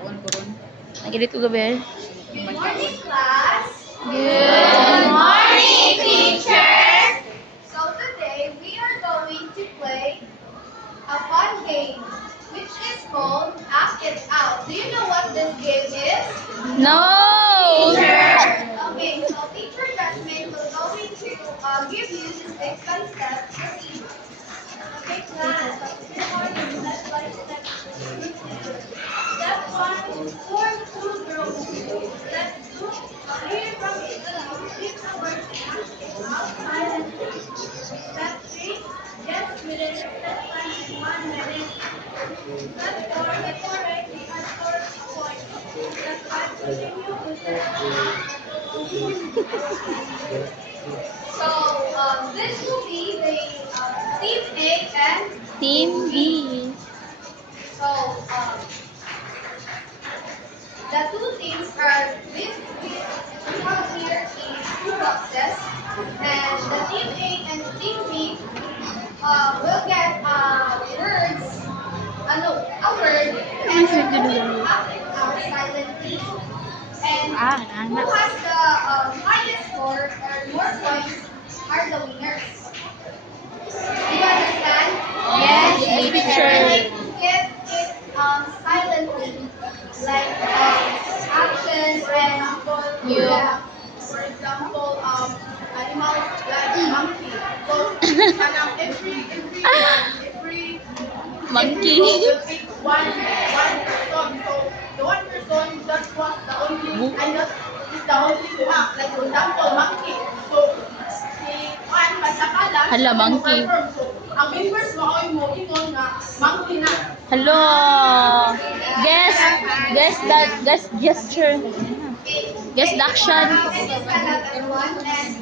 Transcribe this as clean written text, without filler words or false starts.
Tuon ko ron. Nag-edit ko gabi. Good morning, class. Good morning, teacher. So today we are going to play a fun game, which is called Act It Out. Do you know what this game is? No! Okay, so teacher Jasmine will going to give you the steps by step procedure. Okay, class. Good morning. Step by step procedure. Step 1, form 2 groups. Step 2, hear from each other. Repeat the words and act it out silently. Step 3, guess within a set time in 1 minute. Step 4, decorate and score a point. Step 5, continue with step 1 until all points are collected. So, this will be the Team A and Team B. so, the two teams are this we have here is two boxes, and the team A and team B will get words, no, a word, and we're going to act it out silently. And who has the highest score or more points are the winners. Do you understand? Yes, We teacher. need to get it silently, like actions and yeah. For example, animals like monkey. So, every Monkey. group will pick one person. So the one person that was the only and that is the only to act. Like for example, monkey. So si Juan Pasakalan, Hala, monkey. So ang members mo ay mo ingon nga monkey na. Hello. Guess that. Guess gesture. Guess the action. This is the letter 1 and